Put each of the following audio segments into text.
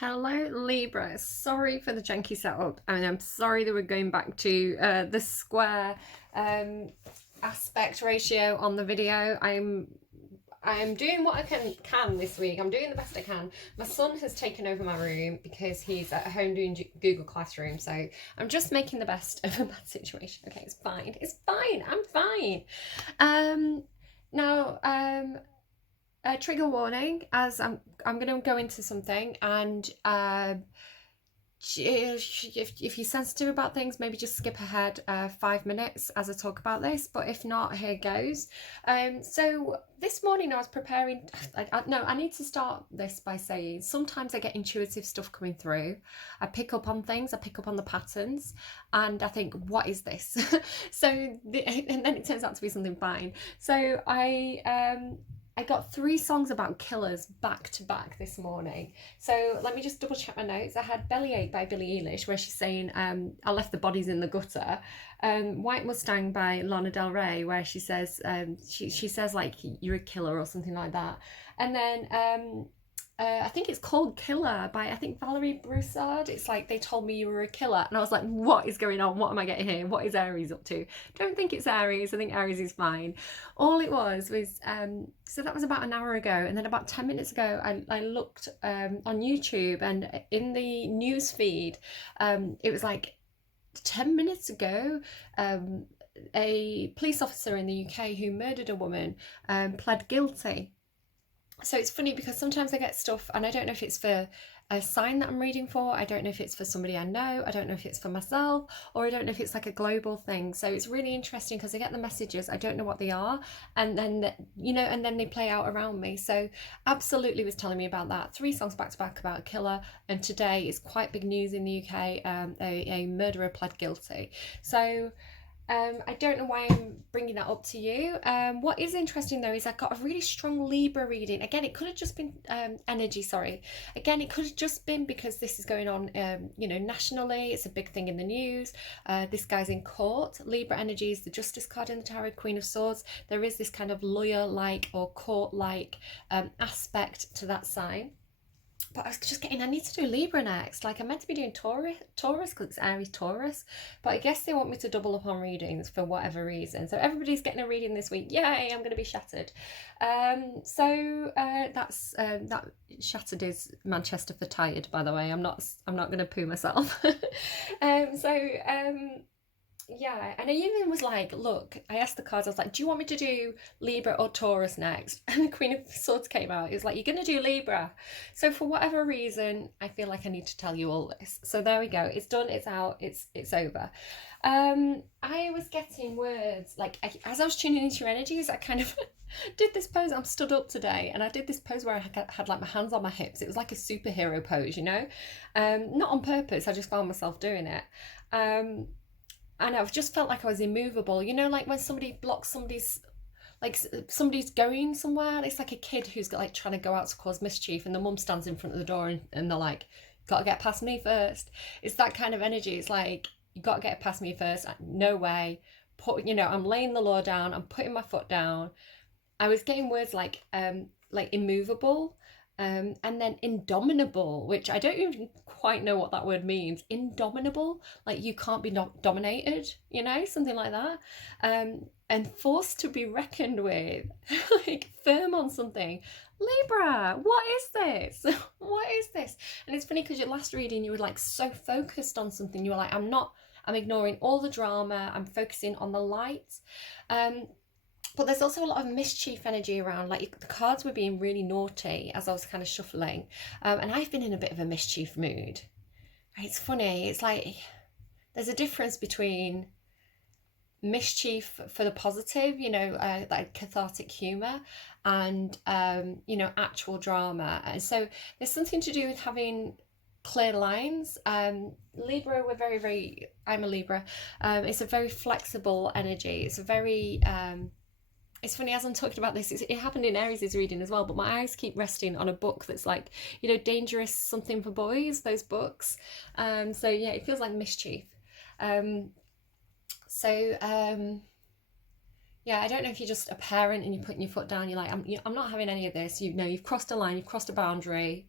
Hello, Libra. Sorry for the janky setup. I mean, I'm sorry that we're going back to the square um, aspect ratio on the video. I'm doing what I can this week. I'm doing the best I can. My son has taken over my room because he's at home doing Google Classroom. So I'm just making the best of a bad situation. Okay, it's fine. It's fine. I'm fine. Um, now, a trigger warning as I'm going to go into something and if you're sensitive about things, maybe just skip ahead 5 minutes as I talk about this, but if not, here goes. So this morning I was preparing. No, I need to start this by saying sometimes I get intuitive stuff coming through. I pick up on things, I pick up on the patterns, and I think, what is this? And then it turns out to be something fine. So I got 3 songs about killers back to back this morning. So let me just double check my notes. I had Bellyache by Billie Eilish, where she's saying, I left the bodies in the gutter. White Mustang by Lana Del Rey, where she says, she says like, you're a killer or something like that. And then I think it's called Killer by, I think, Valerie Broussard. It's like, they told me you were a killer. And I was like, what is going on? What am I getting here? What is Aries up to? Don't think it's Aries. I think Aries is fine. All it was, so that was about an hour ago. And then about 10 minutes ago, I looked on YouTube, and in the news feed, it was like 10 minutes ago, a police officer in the UK who murdered a woman pled guilty. So it's funny because sometimes I get stuff and I don't know if it's for a sign that I'm reading for. I don't know if it's for somebody I know. I don't know if it's for myself, or I don't know if it's like a global thing. So it's really interesting because I get the messages. I don't know what they are. And then, and then they play out around me. So absolutely was telling me about that. 3 songs back to back about a killer. And today is quite big news in the UK. A murderer pled guilty. So I don't know why I'm bringing that up to you. What is interesting though is I got a really strong Libra reading. Again, it could have just been energy, sorry. Again, it could have just been because this is going on, nationally. It's a big thing in the news. This guy's in court. Libra energy is the Justice card in the Tarot, Queen of Swords. There is this kind of lawyer-like or court-like aspect to that sign. But I was just getting, I need to do Libra next. Like, I'm meant to be doing Taurus because it's Aries Taurus. But I guess they want me to double up on readings for whatever reason. So everybody's getting a reading this week. Yay, I'm going to be shattered. That shattered is Manchester for tired, by the way. I'm not going to poo myself. Yeah, and I even was like, look, I asked the cards, I was like, do you want me to do Libra or Taurus next? And the Queen of Swords came out. It was like, you're going to do Libra. So for whatever reason, I feel like I need to tell you all this. So there we go. It's done. It's out. It's over. I was getting words, like, as I was tuning into your energies, I kind of did this pose. I'm stood up today, and I did this pose where I had like my hands on my hips. It was like a superhero pose, not on purpose. I just found myself doing it. And I've just felt like I was immovable. Like when somebody blocks somebody's going somewhere. It's like a kid who's like trying to go out to cause mischief, and the mum stands in front of the door and they're like, gotta get past me first. It's that kind of energy. It's like, you gotta get past me first. No way. I'm laying the law down. I'm putting my foot down. I was getting words like immovable. And then indomitable, which I don't even quite know what that word means. Indomitable, like you can't be dominated, something like that. And forced to be reckoned with, like firm on something. Libra, what is this? What is this? And it's funny because your last reading, you were like so focused on something. You were like, I'm ignoring all the drama. I'm focusing on the light. But there's also a lot of mischief energy around, like the cards were being really naughty as I was kind of shuffling. And I've been in a bit of a mischief mood. It's funny. It's like there's a difference between mischief for the positive, like cathartic humour, and, actual drama. And so there's something to do with having clear lines. Libra, I'm a Libra. It's a very flexible energy. It's a very... It's funny, as I'm talking about this, it happened in Aries' reading as well, but my eyes keep resting on a book that's like, Dangerous Something for Boys, those books. So yeah, it feels like mischief. Yeah, I don't know if you're just a parent and you're putting your foot down, you're like, I'm not having any of this. You've crossed a line, you've crossed a boundary.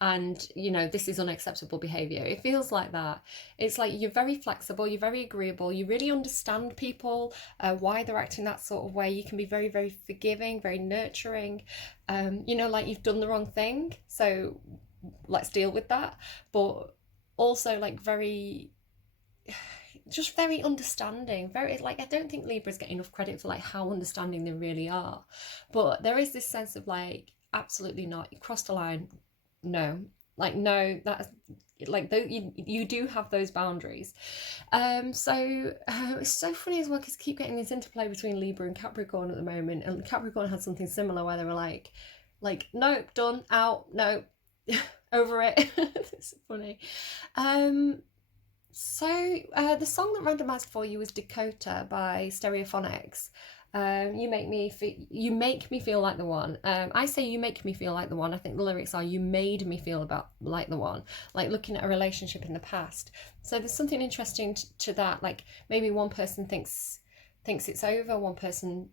and you know, this is unacceptable behavior. It feels like that. It's like you're very flexible, you're very agreeable, you really understand people, why they're acting that sort of way. You can be very, very forgiving, very nurturing. You know, like you've done the wrong thing, so let's deal with that. But also like very, just very understanding, very, like, I don't think Libras get enough credit for like how understanding they really are. But there is this sense of like, absolutely not, you crossed the line, no, like, no, that's like, you do have those boundaries. So it's so funny as well, because I keep getting this interplay between Libra and Capricorn at the moment, and Capricorn had something similar where they were like nope, done, out, no, over it. It's funny. So the song that randomized for you was Dakota by Stereophonics. You make me feel like the one. I say you make me feel like the one. I think the lyrics are you made me feel about like the one, like looking at a relationship in the past. So there's something interesting to that. Like maybe one person thinks it's over, one person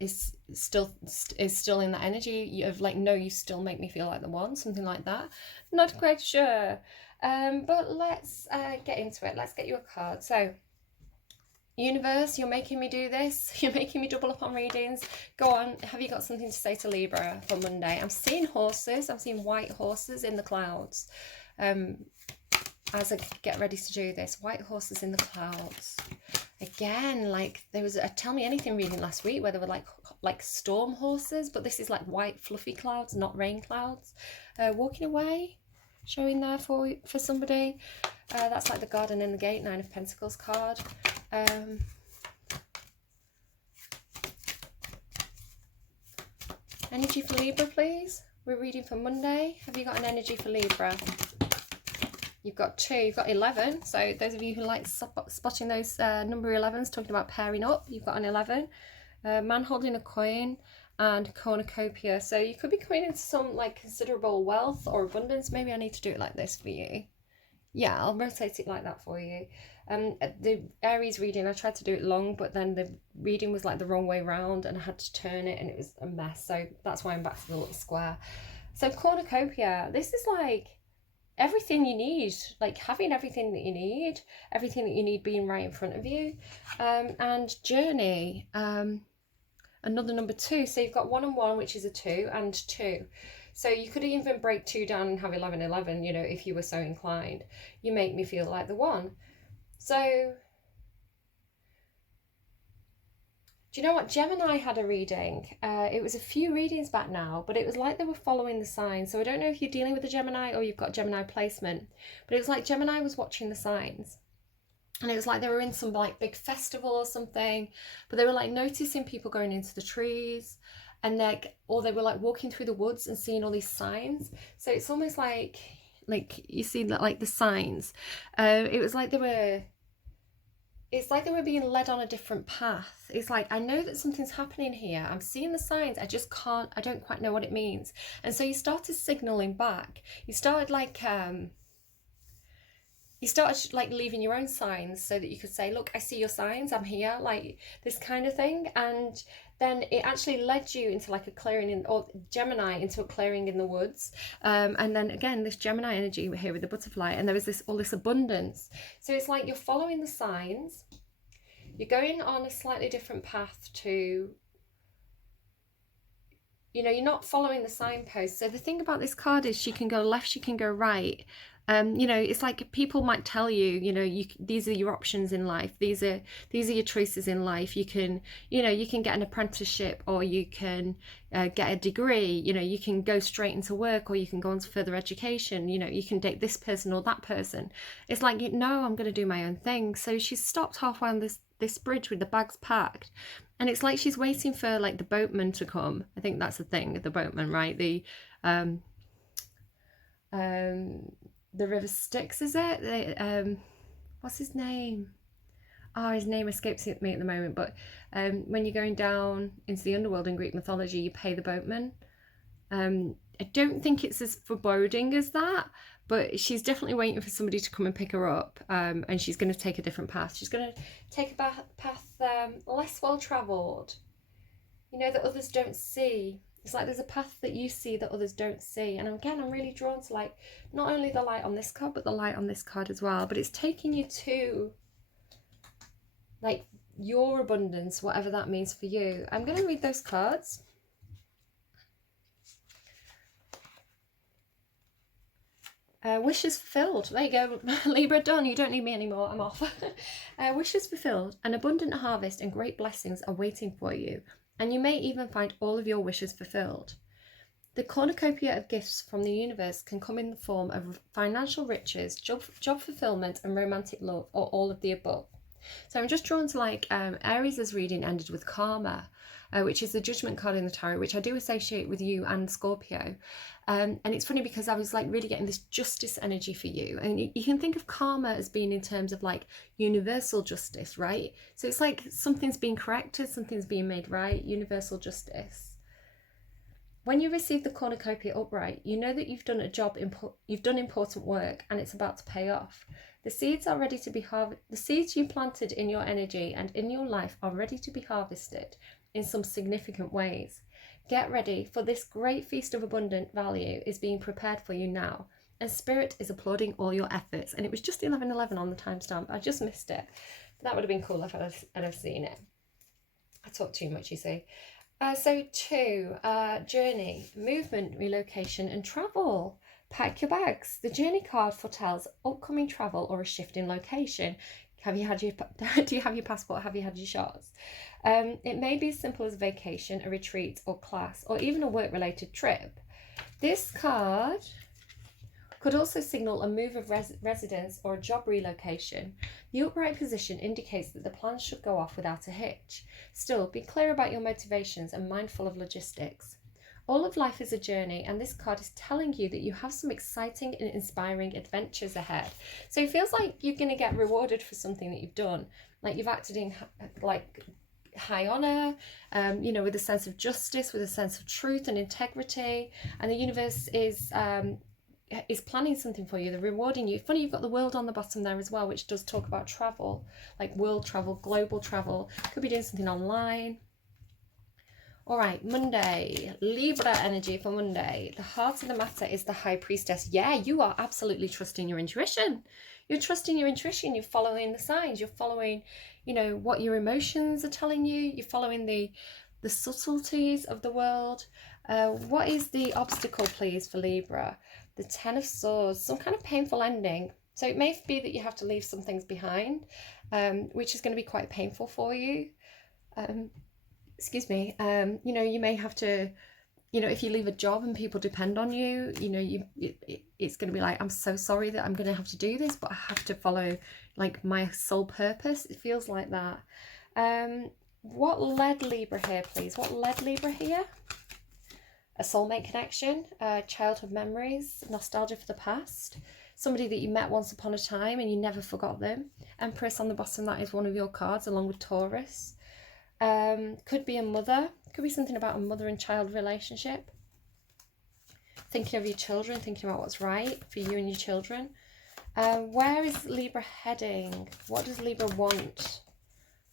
is still in that energy of like, no, you still make me feel like the one, something like that. Not quite sure. But let's get into it. Let's get you a card. So universe, you're making me do this. You're making me double up on readings. Go on. Have you got something to say to Libra for Monday? I'm seeing horses. I'm seeing white horses in the clouds. As I get ready to do this, white horses in the clouds. Again, like there was a Tell Me Anything reading last week where there were like storm horses, but this is like white fluffy clouds, not rain clouds. Walking away, showing there for somebody. That's like the Garden in the Gate, 9 of Pentacles card. Energy for Libra, please. We're reading for Monday. Have you got an energy for Libra? You've got 2, you've got 11. So those of you who like spotting those number 11s, talking about pairing up, you've got an 11. Man holding a coin and cornucopia. So you could be coming into some like considerable wealth or abundance. Maybe I need to do it like this for you. Yeah, I'll rotate it like that for you. The Aries reading, I tried to do it long, but then the reading was like the wrong way round and I had to turn it and it was a mess. So that's why I'm back to the little square. So cornucopia, this is like everything you need, like having everything that you need being right in front of you. And journey, another number 2. So you've got 1 and 1, which is a 2, and 2. So you could even break 2 down and have 11, 11, you know, if you were so inclined. You make me feel like the one. So do you know what? Gemini had a reading. It was a few readings back now, but it was like they were following the signs. So I don't know if you're dealing with a Gemini or you've got Gemini placement, but it was like Gemini was watching the signs. And it was like they were in some like big festival or something, but they were like noticing people going into the trees and or they were like walking through the woods and seeing all these signs. So it's almost like you see that, like the signs. It was like it's like they were being led on a different path. It's like, I know that something's happening here. I'm seeing the signs. I don't quite know what it means. And so you started signaling back. You started leaving your own signs so that you could say, look, I see your signs. I'm here, like this kind of thing. And then it actually led you into like a clearing or Gemini into a clearing in the woods. And then again, this Gemini energy here with the butterfly, and there was all this abundance. So it's like you're following the signs. You're going on a slightly different path to, you know, you're not following the signposts. So the thing about this card is she can go left, she can go right. You know, it's like people might tell you, you know, these are your options in life. These are your choices in life. You can, you know, you can get an apprenticeship, or you can get a degree. You know, you can go straight into work, or you can go on to further education. You know, you can date this person or that person. It's like, no, I'm going to do my own thing. So she's stopped halfway on this bridge with the bags packed, and it's like she's waiting for like the boatman to come. I think that's the thing, the boatman, right? The River Styx, is it? What's his name? Oh, his name escapes me at the moment. But when you're going down into the underworld in Greek mythology, you pay the boatman. I don't think it's as foreboding as that, but she's definitely waiting for somebody to come and pick her up, and she's going to take a different path. She's going to take a path less well-travelled, you know, that others don't see. It's like there's a path that you see that others don't see. And again, I'm really drawn to like not only the light on this card, but the light on this card as well. But it's taking you to like your abundance, whatever that means for you. I'm going to read those cards. Wishes fulfilled. There you go. Libra, done. You don't need me anymore. I'm off. Wishes fulfilled. An abundant harvest and great blessings are waiting for you. And you may even find all of your wishes fulfilled. The cornucopia of gifts from the universe can come in the form of financial riches, job fulfillment, and romantic love, or all of the above. So I'm just drawn to like Aries' reading ended with karma, which is the judgment card in the tarot, which I do associate with you and Scorpio. And it's funny because I was like really getting this justice energy for you. And you can think of karma as being in terms of like universal justice, right? So it's like something's being corrected, something's being made right, universal justice. When you receive the cornucopia upright, you know that you've done a job, you've done important work, and it's about to pay off. The seeds are ready to be harvested. The seeds you planted in your energy and in your life are ready to be harvested in some significant ways. Get ready, for this great feast of abundant value is being prepared for you now, and Spirit is applauding all your efforts. And it was just 11:11 on the timestamp. I just missed it. That would have been cool if I'd have seen it. I talk too much, you see. So 2, journey, movement, relocation, and travel. Pack your bags. The journey card foretells upcoming travel or a shift in location. Do you have your passport? Have you had your shots? It may be as simple as a vacation, a retreat, or class, or even a work-related trip. This card could also signal a move of residence or a job relocation. The upright position indicates that the plans should go off without a hitch. Still, be clear about your motivations and mindful of logistics. All of life is a journey, and this card is telling you that you have some exciting and inspiring adventures ahead. So it feels like you're going to get rewarded for something that you've done. Like you've acted in like high honor, you know, with a sense of justice, with a sense of truth and integrity. And the universe is planning something for you. They're rewarding you. Funny, you've got the world on the bottom there as well, which does talk about travel, like world travel, global travel. Could be doing something online. All right, Monday, Libra energy for Monday. The heart of the matter is the High Priestess. Yeah, you are absolutely trusting your intuition. You're trusting your intuition. You're following the signs. You're following, you know, what your emotions are telling you. You're following the subtleties of the world. What is the obstacle, please, for Libra? The 10 of Swords, some kind of painful ending. So it may be that you have to leave some things behind, which is going to be quite painful for you. Excuse me, you know, you may have to, you know, if you leave a job and people depend on you, you know, it's going to be like, I'm so sorry that I'm going to have to do this, but I have to follow like my sole purpose. It feels like that. What led Libra here, please? What led Libra here? A soulmate connection, childhood memories, nostalgia for the past, somebody that you met once upon a time and you never forgot them. Empress on the bottom, that is one of your cards, along with Taurus. Could be a mother, could be something about a mother and child relationship. Thinking of your children, thinking about what's right for you and your children. Where is Libra heading? What does Libra want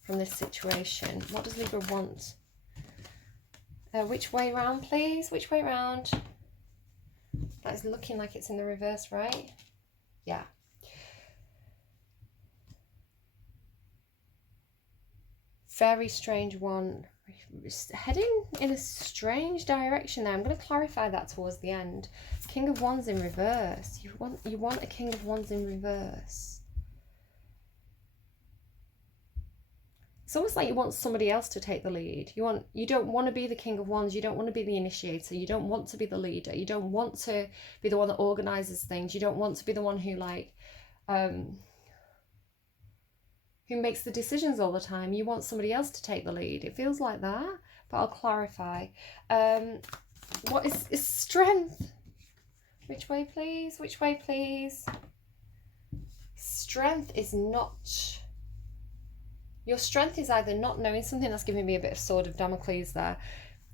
from this situation? What does Libra want? Which way round, please? Which way round? That is looking like it's in the reverse, right? Yeah. Very strange one. Heading in a strange direction there. I'm going to clarify that towards the end. King of Wands in reverse. You want a King of Wands in reverse. It's almost like you want somebody else to take the lead. You don't want to be the King of Wands. You don't want to be the initiator. You don't want to be the leader. You don't want to be the one that organizes things. You don't want to be the one who like who makes the decisions all the time. You want somebody else to take the lead. It feels like that, but I'll clarify. What is strength? Which way, please? Which way, please? Strength is not... Your strength is either not knowing something. That's giving me a bit of Sword of Damocles there.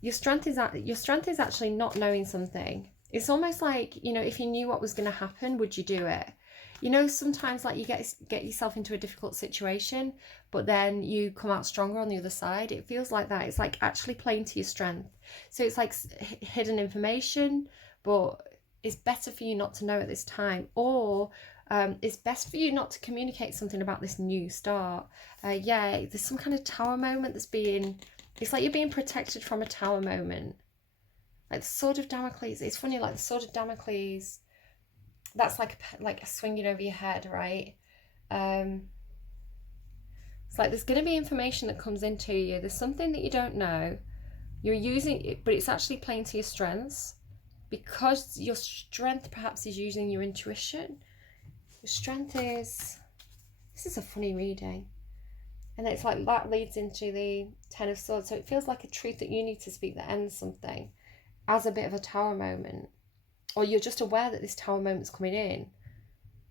Your strength is actually not knowing something. It's almost like, you know, if you knew what was going to happen, would you do it? You know, sometimes like you get yourself into a difficult situation, but then you come out stronger on the other side. It feels like that. It's like actually playing to your strength. So it's like hidden information, but it's better for you not to know at this time. Or it's best for you not to communicate something about this new start. Yeah, there's some kind of tower moment that's being, it's like you're being protected from a tower moment. Like the Sword of Damocles, it's funny, like the Sword of Damocles, that's like a swinging over your head, right? It's like there's going to be information that comes into you. There's something that you don't know. You're using it, but it's actually playing to your strengths, because your strength perhaps is using your intuition. Your strength is, this is a funny reading. And it's like that leads into the Ten of Swords. So it feels like a truth that you need to speak that ends something, as a bit of a tower moment, or you're just aware that this tower moment's coming in.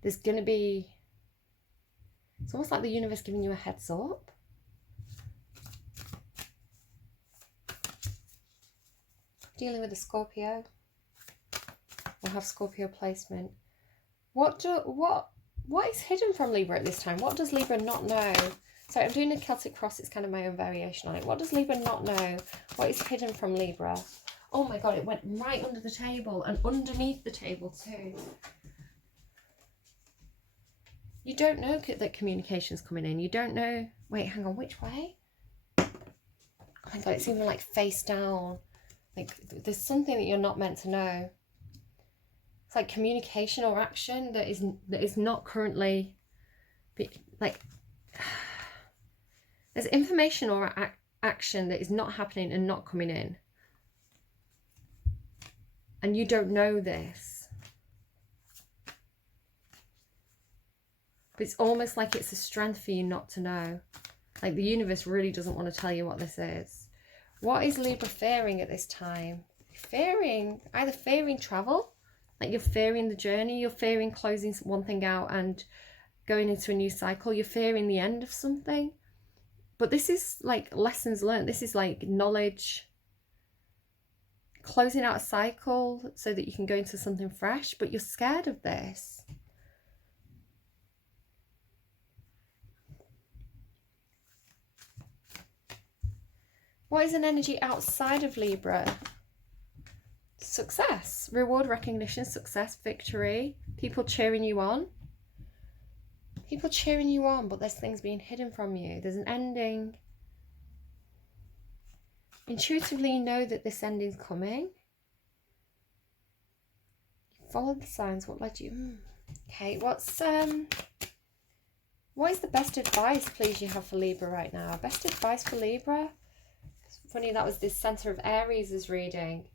There's going to be, it's almost like the universe giving you a heads up. Dealing with a Scorpio, or have Scorpio placement. What is hidden from Libra at this time? What does Libra not know? So I'm doing a Celtic cross, it's kind of my own variation on it. What does Libra not know? What is hidden from Libra? Oh my God, it went right under the table and underneath the table too. You don't know that communication's coming in. You don't know. Wait, hang on, which way? Oh my God, it's even like face down. Like there's something that you're not meant to know. It's like communication or action that is not currently, like, there's information or action that is not happening and not coming in. And you don't know this. But it's almost like it's a strength for you not to know. Like the universe really doesn't want to tell you what this is. What is Libra fearing at this time? Fearing, either fearing travel, like you're fearing the journey, you're fearing closing one thing out and going into a new cycle, you're fearing the end of something. But this is like lessons learned. This is like knowledge, closing out a cycle so that you can go into something fresh, but you're scared of this. What is an energy outside of Libra? Success, reward, recognition, success, victory, people cheering you on. People cheering you on, but there's things being hidden from you. There's an ending. Intuitively, you know that this ending's coming. Follow the signs. What led you? Okay, what is the best advice, please, you have for Libra right now? Best advice for Libra? It's funny, that was this Center of Aries' reading.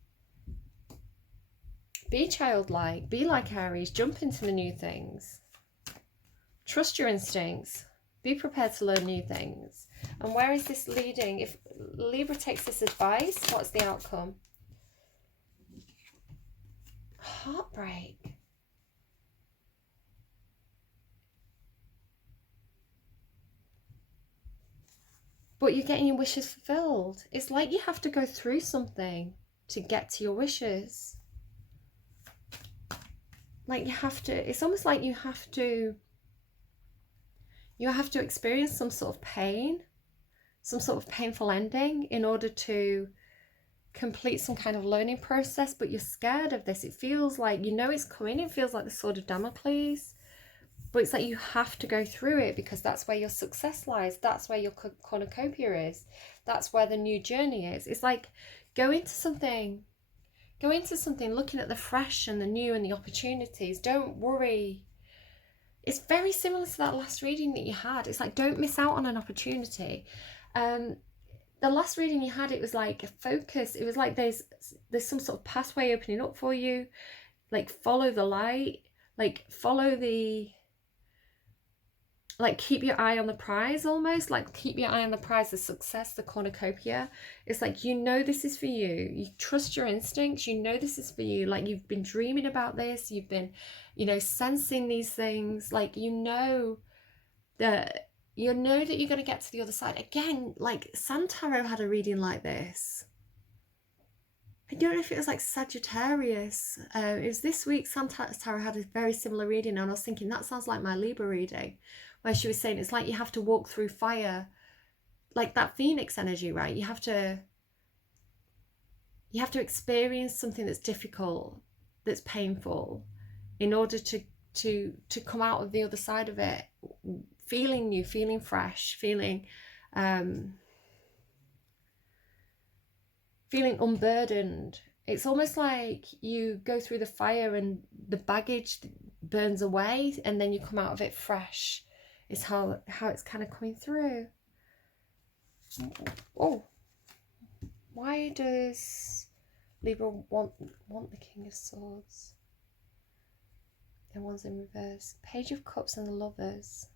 Be childlike. Be like Aries. Jump into the new things. Trust your instincts. Be prepared to learn new things. And where is this leading? If Libra takes this advice, what's the outcome? Heartbreak. But you're getting your wishes fulfilled. It's like you have to go through something to get to your wishes. Like you have to, it's almost like you have to experience some sort of pain, some sort of painful ending in order to complete some kind of learning process, but you're scared of this. It feels like, you know, it's coming. It feels like the Sword of Damocles, but it's like you have to go through it because that's where your success lies. That's where your cornucopia is. That's where the new journey is. It's like go into something, looking at the fresh and the new and the opportunities. Don't worry. It's very similar to that last reading that you had. It's like, don't miss out on an opportunity. The last reading you had, it was like a focus. It was like there's some sort of pathway opening up for you. Like follow the light. Like follow the, like keep your eye on the prize almost. Like keep your eye on the prize, the success, the cornucopia. It's like, you know, this is for you. You trust your instincts. You know this is for you. Like you've been dreaming about this. You've been, you know, sensing these things. Like you know that you're going to get to the other side. Again, like Santaro had a reading like this. I don't know if it was like Sagittarius. It was this week. Tarot had a very similar reading, and I was thinking that sounds like my Libra reading, where she was saying it's like you have to walk through fire, like that Phoenix energy, right? You have to experience something that's difficult, that's painful, in order to come out of the other side of it feeling new, feeling fresh, feeling unburdened. It's almost like you go through the fire and the baggage burns away, and then you come out of it fresh. Is how it's kind of coming through. Oh, why does Libra want the King of Swords? And one's in reverse. Page of Cups and the Lovers.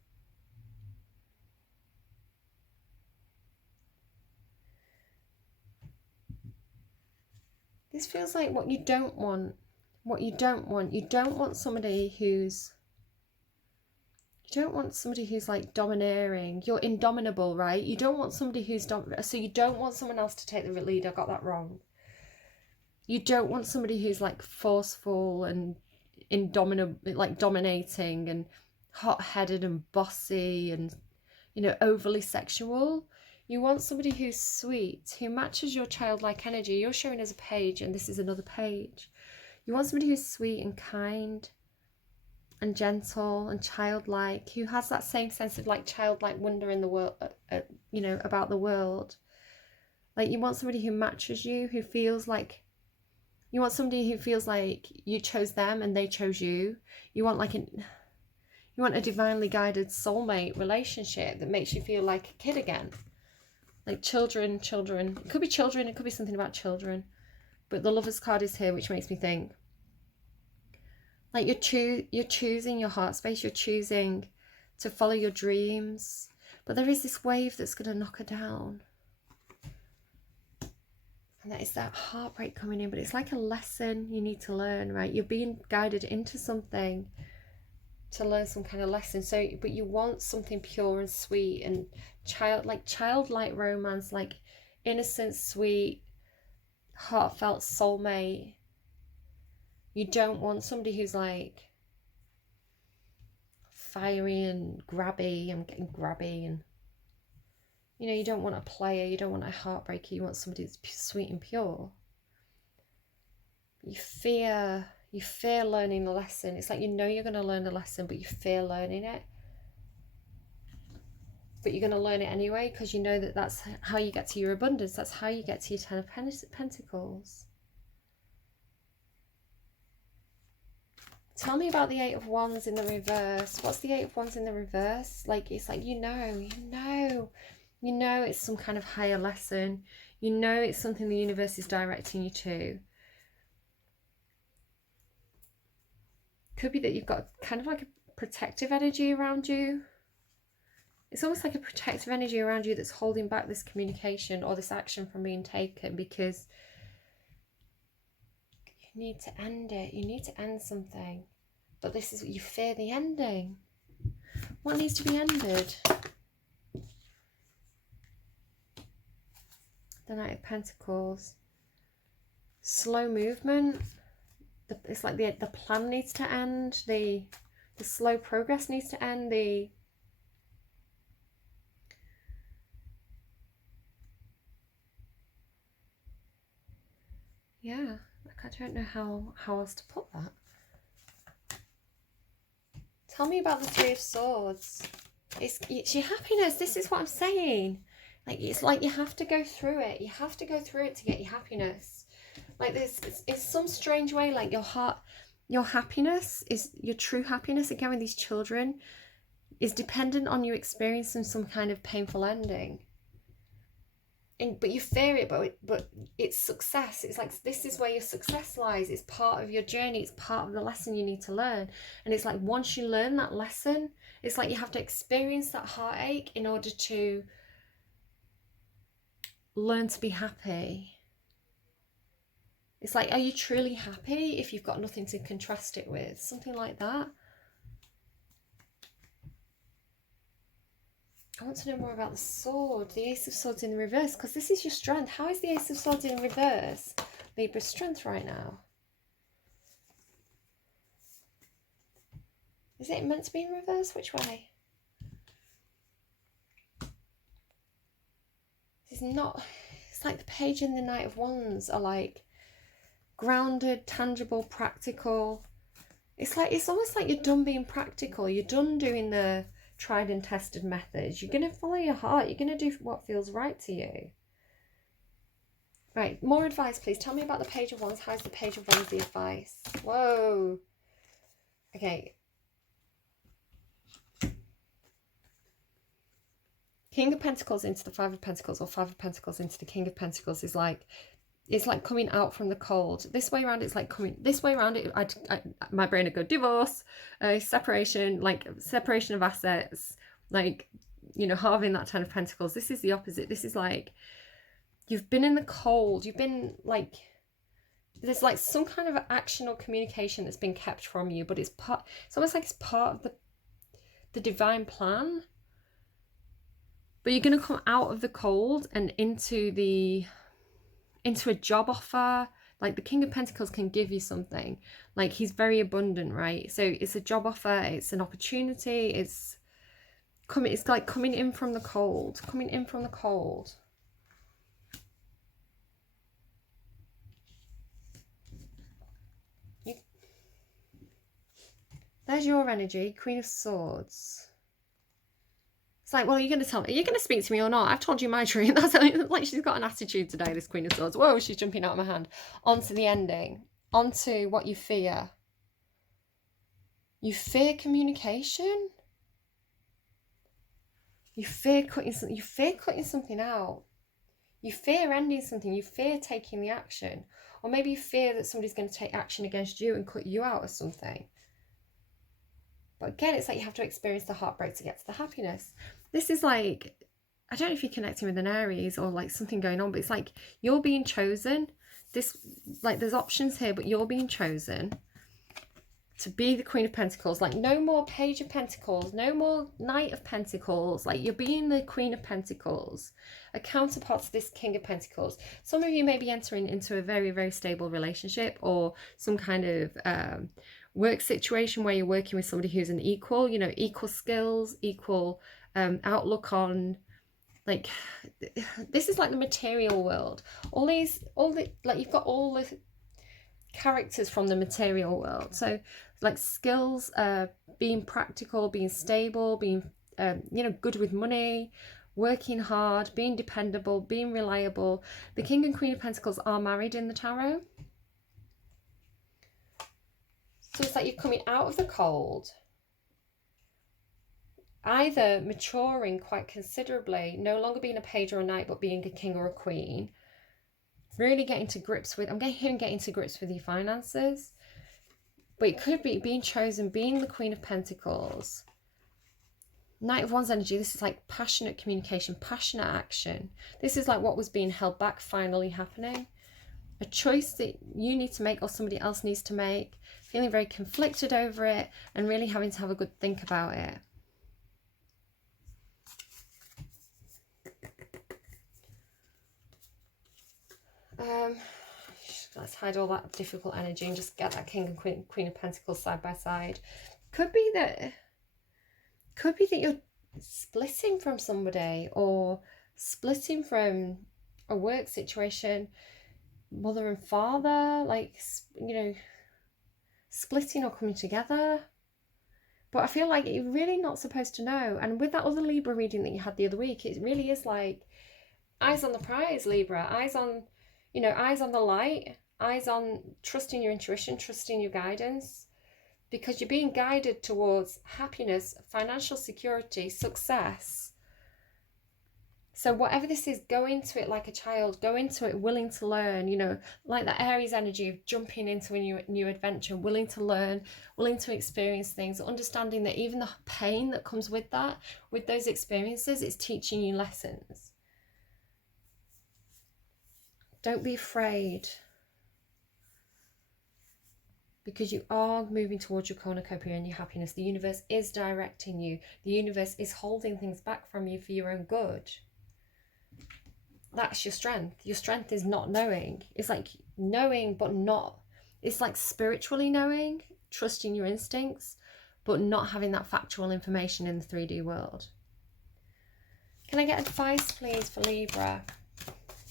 This feels like what you don't want. What you don't want. You don't want somebody who's... You don't want somebody who's like domineering. You're indomitable, right? You don't want somebody who's... So you don't want someone else to take the lead. I got that wrong. You don't want somebody who's like forceful and indomitable, like dominating and hot-headed and bossy and, you know, overly sexual. You want somebody who's sweet, who matches your childlike energy. You're showing us a page, and this is another page. You want somebody who's sweet and kind and gentle and childlike, who has that same sense of like childlike wonder in the world, you know, about the world. Like you want somebody who matches you, who feels like... You want somebody who feels like you chose them and they chose you. You want like you want a divinely guided soulmate relationship that makes you feel like a kid again. Like children. It could be children, it could be something about children. But the Lovers card is here, which makes me think. Like you're choosing your heart space, you're choosing to follow your dreams. But there is this wave that's going to knock her down. And that is that heartbreak coming in, but it's like a lesson you need to learn, right? You're being guided into something to learn some kind of lesson. So, but you want something pure and sweet and childlike romance, like innocent, sweet, heartfelt soulmate. You don't want somebody who's like fiery and grabby and getting grabby and... You know, you don't want a player, you don't want a heartbreaker, you want somebody that's sweet and pure. You fear learning the lesson. It's like you know you're going to learn the lesson, but you fear learning it. But you're going to learn it anyway, because you know that that's how you get to your abundance. That's how you get to your Ten of Pentacles. Tell me about the Eight of Wands in the reverse. What's the Eight of Wands in the reverse? Like, it's like, you know it's some kind of higher lesson. You know it's something the universe is directing you to. Could be that you've got kind of like a protective energy around you. It's almost like a protective energy around you that's holding back this communication or this action from being taken, because you need to end it. You need to end something. But this is what you fear, the ending. What needs to be ended? The Knight of Pentacles. Slow movement. It's like the plan needs to end. The slow progress needs to end. Yeah, like I don't know how else to put that. Tell me about the Three of Swords. It's your happiness. This is what I'm saying. Like, it's like you have to go through it. You have to go through it to get your happiness. Like this, it's some strange way, like your happiness is your true happiness, again with these children, is dependent on you experiencing some kind of painful ending. But you fear it, but it's success. It's like, this is where your success lies. It's part of your journey. It's part of the lesson you need to learn. And it's like, once you learn that lesson, it's like you have to experience that heartache in order to learn to be happy. It's like, are you truly happy if you've got nothing to contrast it with? Something like that. I want to know more about the sword, the Ace of Swords in the reverse, because this is your strength. How is the Ace of Swords in reverse Libra strength right now? Is it meant to be in reverse? Which way? It's not. It's like the Page and the Knight of Wands are like grounded, tangible, practical. It's almost like you're done being practical. You're done doing the tried and tested methods. You're going to follow your heart. You're going to do what feels right to you. Right, more advice, please. Tell me about the Page of Wands. How's the Page of Wands the advice? Whoa. Okay. King of Pentacles into the Five of Pentacles, or Five of Pentacles into the King of Pentacles is like, it's like coming out from the cold. This way around, it's like coming, this way around, my brain would go divorce, separation, like separation of assets, like, you know, halving that Ten of Pentacles. This is the opposite. This is like, you've been in the cold. You've been like, there's like some kind of action or communication that's been kept from you, but it's almost like it's part of the divine plan. But you're going to come out of the cold and into a job offer. Like the King of Pentacles can give you something. Like he's very abundant, right? So it's a job offer, it's an opportunity, it's like coming in from the cold, coming in from the cold. There's your energy, Queen of Swords. It's like, well, are you going to tell me? Are you going to speak to me or not? I've told you my truth. That's like she's got an attitude today, this Queen of Swords. Whoa, she's jumping out of my hand. On to the ending. On to what you fear. You fear communication. You fear cutting something out. You fear ending something. You fear taking the action. Or maybe you fear that somebody's going to take action against you and cut you out of something. But again, it's like you have to experience the heartbreak to get to the happiness. This is like, I don't know if you're connecting with an Aries or like something going on, but it's like you're being chosen. This, like there's options here, but you're being chosen to be the Queen of Pentacles. Like no more Page of Pentacles, no more Knight of Pentacles. Like you're being the Queen of Pentacles, a counterpart to this King of Pentacles. Some of you may be entering into a very, very stable relationship or some kind of work situation where you're working with somebody who's an equal, you know, equal skills, equal outlook on, like, this is like the material world. Like you've got all the characters from the material world. So like skills, being practical, being stable, being, you know, good with money, working hard, being dependable, being reliable. The King and Queen of Pentacles are married in the tarot. So it's like you're coming out of the cold, either maturing quite considerably, no longer being a page or a knight, but being a king or a queen, really getting to grips with, I'm hearing getting to grips with your finances, but it could be being chosen, being the Queen of Pentacles. Knight of Wands energy, this is like passionate communication, passionate action. This is like what was being held back finally happening. A choice that you need to make or somebody else needs to make, feeling very conflicted over it and really having to have a good think about it. Let's hide all that difficult energy and just get that King and Queen of Pentacles side by side. Could be that you're splitting from somebody or splitting from a work situation, mother and father, like, you know, splitting or coming together. But I feel like you're really not supposed to know. And with that other Libra reading that you had the other week, it really is like eyes on the prize, Libra. Eyes on, you know, eyes on the light. Eyes on trusting your intuition, trusting your guidance. Because you're being guided towards happiness, financial security, success. So whatever this is, go into it like a child. Go into it willing to learn, you know, like that Aries energy of jumping into a new adventure, willing to learn, willing to experience things, understanding that even the pain that comes with that, with those experiences, it's teaching you lessons. Don't be afraid. Because you are moving towards your cornucopia and your happiness. The universe is directing you. The universe is holding things back from you for your own good. that's your strength. Your strength is not knowing. It's like knowing but not, it's like spiritually knowing, trusting your instincts, but not having that factual information in the 3D world. Can I get advice, please, for Libra?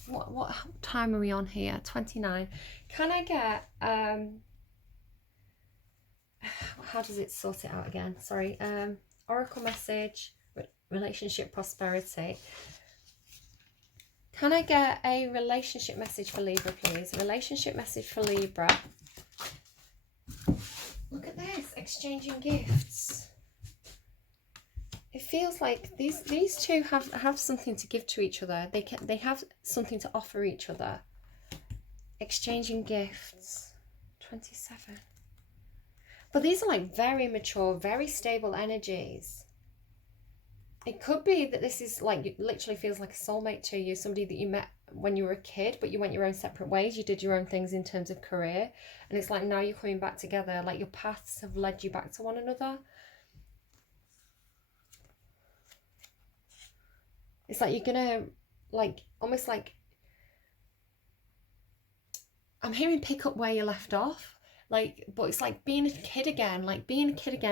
What time are we on here? 29. Can I get how does it sort it out again? Sorry. Oracle message, relationship prosperity. Can I get a relationship message for Libra, please? A relationship message for Libra. Look at this, exchanging gifts. It feels like these two have something to give to each other. They have something to offer each other. Exchanging gifts. 27. But these are like very mature, very stable energies. It could be that this is like, it literally feels like a soulmate to you, somebody that you met when you were a kid, but you went your own separate ways. You did your own things in terms of career. And it's like now you're coming back together, like your paths have led you back to one another. It's like you're gonna, like, almost like, I'm hearing pick up where you left off. Like, but it's like being a kid again,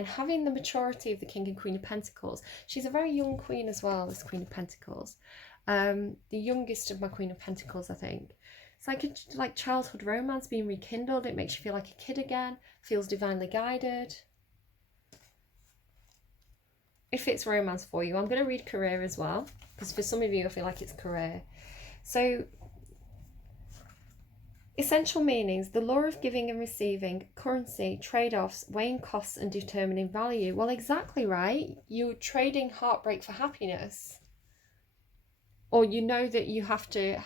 having the maturity of the King and Queen of Pentacles. She's a very young queen as well, this Queen of Pentacles. The youngest of my Queen of Pentacles, I think. It's like a childhood romance being rekindled. It makes you feel like a kid again, feels divinely guided. If it's romance for you, I'm going to read career as well, because for some of you I feel like it's career. So essential meanings: the law of giving and receiving, currency, trade-offs, weighing costs and determining value. Well, exactly right. You're trading heartbreak for happiness. Or you know that you have to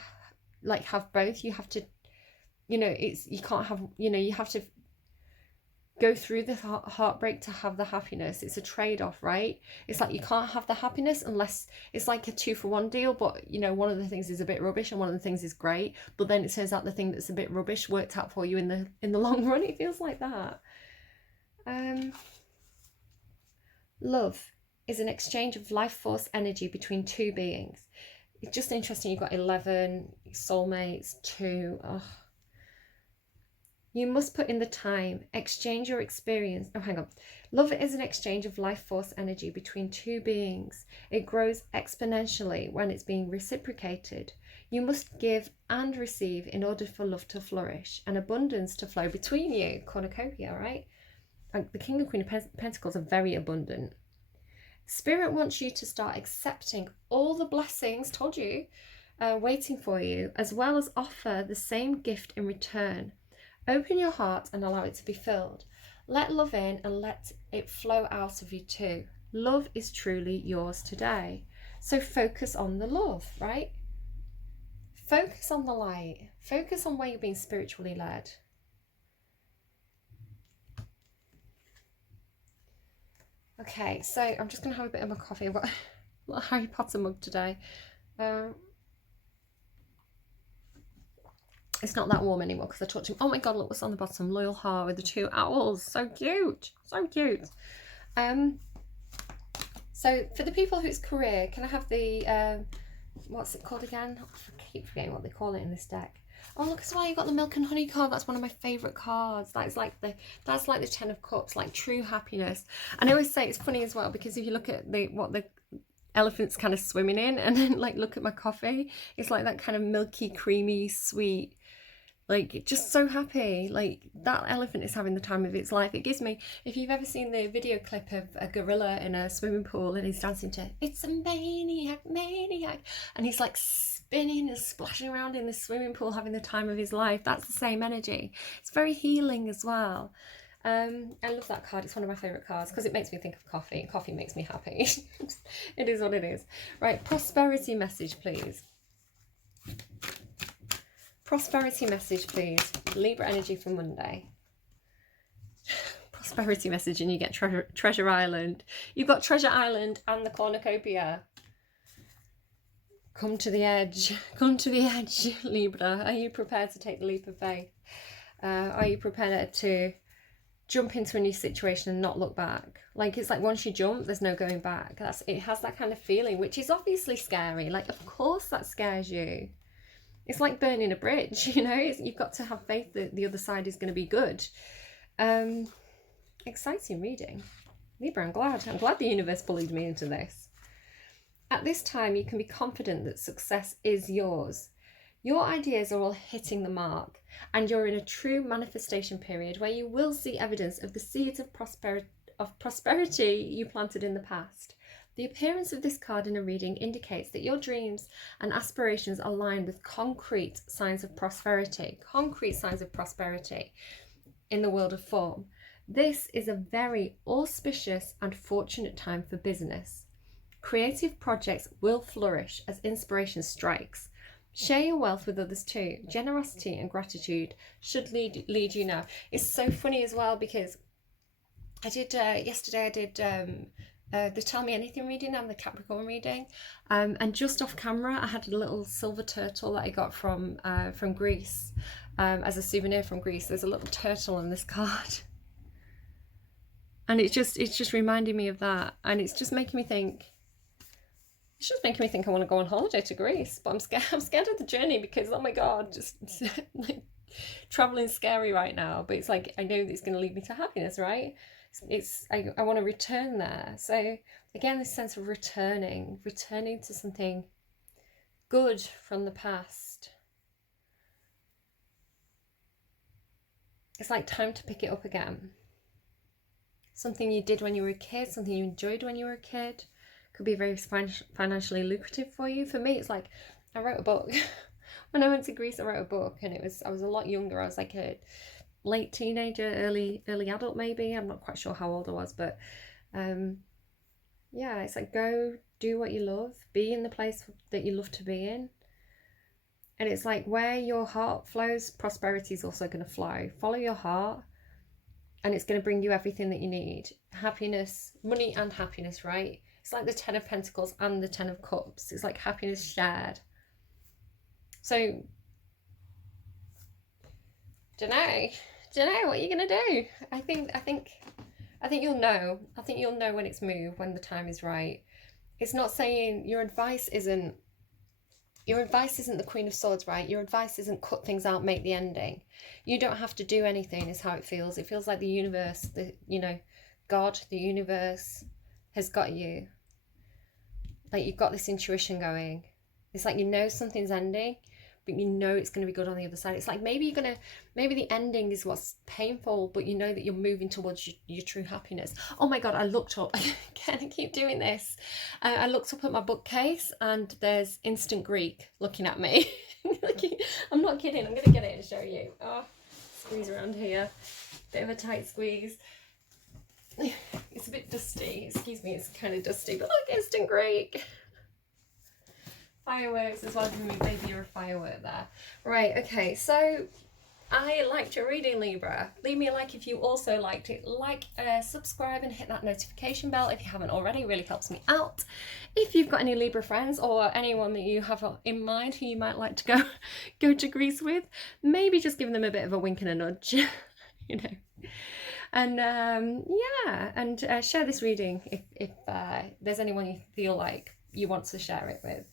like have both. You have to, you know, you can't have, you know, you have to go through the heartbreak to have the happiness. It's a trade-off, right? It's like you can't have the happiness unless it's like a 2-for-1 deal, but you know, one of the things is a bit rubbish and one of the things is great, but then it turns out the thing that's a bit rubbish worked out for you in the long run. It feels like that. Love is an exchange of life force energy between two beings. It's just interesting. You've got 11 soulmates, 2. Oh. You must put in the time, exchange your experience. Oh, hang on. Love is an exchange of life force energy between two beings. It grows exponentially when it's being reciprocated. You must give and receive in order for love to flourish and abundance to flow between you. Cornucopia, right? Like the King and Queen of Pentacles are very abundant. Spirit wants you to start accepting all the blessings, told you, waiting for you, as well as offer the same gift in return. Open your heart and allow it to be filled. Let love in and let it flow out of you too. Love is truly yours today. So focus on the love, right? Focus on the light. Focus on where you're being spiritually led. Okay, so I'm just going to have a bit of my coffee. I've got a little Harry Potter mug today. It's not that warm anymore because I talked to him. Oh my god, look what's on the bottom. Loyal heart with the 2 owls. So cute. So cute. So for the people whose career, can I have the what's it called again? I keep forgetting what they call it in this deck. Oh, look as well, you've got the Milk and Honey card. That's one of my favourite cards. That's like the 10 of Cups, like true happiness. And I always say it's funny as well, because if you look at what the elephant's kind of swimming in, and then like look at my coffee, it's like that kind of milky, creamy, sweet, like just so happy. Like that elephant is having the time of its life. It gives me, if you've ever seen the video clip of a gorilla in a swimming pool and he's dancing to It's a Maniac, Maniac, and he's like spinning and splashing around in the swimming pool having the time of his life, that's the same energy. It's very healing as well. I love that card. It's one of my favourite cards because it makes me think of coffee, and coffee makes me happy. It is what it is. Right, prosperity message, please. Prosperity message, please. Libra energy for Monday. Prosperity message, and you get Treasure Island. You've got Treasure Island and the Cornucopia. Come to the edge. Come to the edge, Libra. Are you prepared to take the leap of faith? Are you prepared to jump into a new situation and not look back. Like, it's like once you jump, there's no going back. It has that kind of feeling, which is obviously scary. Like, of course that scares you. It's like burning a bridge, you know. You've got to have faith that the other side is going to be good. Exciting reading. Libra, I'm glad the universe bullied me into this. At this time, you can be confident that success is yours. Your ideas are all hitting the mark, and you're in a true manifestation period where you will see evidence of the seeds of prosperity you planted in the past. The appearance of this card in a reading indicates that your dreams and aspirations align with concrete signs of prosperity in the world of form. This is a very auspicious and fortunate time for business. Creative projects will flourish as inspiration strikes. Share your wealth with others too. Generosity and gratitude should lead you now. It's so funny as well, because I did yesterday. I did the Tell Me Anything reading and the Capricorn reading, and just off camera, I had a little silver turtle that I got from Greece as a souvenir from Greece. There's a little turtle on this card, and it's just reminding me of that, and it's just making me think. It's just making me think I want to go on holiday to Greece, but I'm scared of the journey, because, oh my God, just like traveling's scary right now. But it's like, I know that it's going to lead me to happiness, right? I want to return there. So again, this sense of returning to something good from the past. It's like time to pick it up again. Something you did when you were a kid, something you enjoyed when you were a kid. Could be very financially lucrative for you. For me, it's like, I wrote a book. When I went to Greece, I wrote a book, and I was a lot younger. I was like a late teenager, early adult maybe. I'm not quite sure how old I was, but yeah, it's like, go do what you love, be in the place that you love to be in. And it's like, where your heart flows, prosperity is also going to flow. Follow your heart, and it's going to bring you everything that you need. Happiness, money and happiness, right? It's like the 10 of Pentacles and the 10 of Cups. It's like happiness shared. So, don't know what you're gonna do. I think you'll know. I think you'll know when it's moved, when the time is right. It's not saying your advice isn't the Queen of Swords, right? Your advice isn't cut things out, make the ending. You don't have to do anything, is how it feels. It feels like the universe, God, the universe has got you. Like, you've got this intuition going. It's like, something's ending, but it's going to be good on the other side. It's like, maybe the ending is what's painful, but you know that you're moving towards your true happiness. Oh my God, I looked up, again, I keep doing this. I looked up at my bookcase, and there's Instant Greek looking at me. I'm not kidding, I'm going to get it and show you. Oh, squeeze around here. Bit of a tight squeeze. It's a bit dusty, excuse me, it's kind of dusty, but look, Instant Greek. Fireworks as well, giving me baby, you're a firework there. Right, okay, so I liked your reading, Libra. Leave me a like if you also liked it. Like, subscribe, and hit that notification bell if you haven't already. It really helps me out. If you've got any Libra friends, or anyone that you have in mind who you might like to go to Greece with, maybe just give them a bit of a wink and a nudge, And yeah, and share this reading if there's anyone you feel like you want to share it with.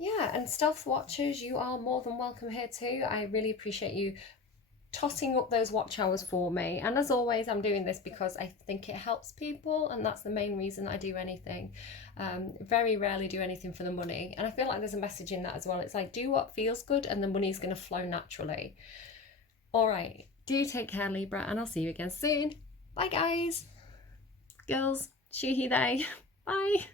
Yeah, and stealth watchers, you are more than welcome here too. I really appreciate you totting up those watch hours for me. And as always, I'm doing this because I think it helps people, and that's the main reason I do anything. Very rarely do anything for the money, and I feel like there's a message in that as well. It's like, do what feels good, and the money's going to flow naturally. All right. Do take care, Libra, and I'll see you again soon. Bye, guys. Girls, she, he, they. Bye.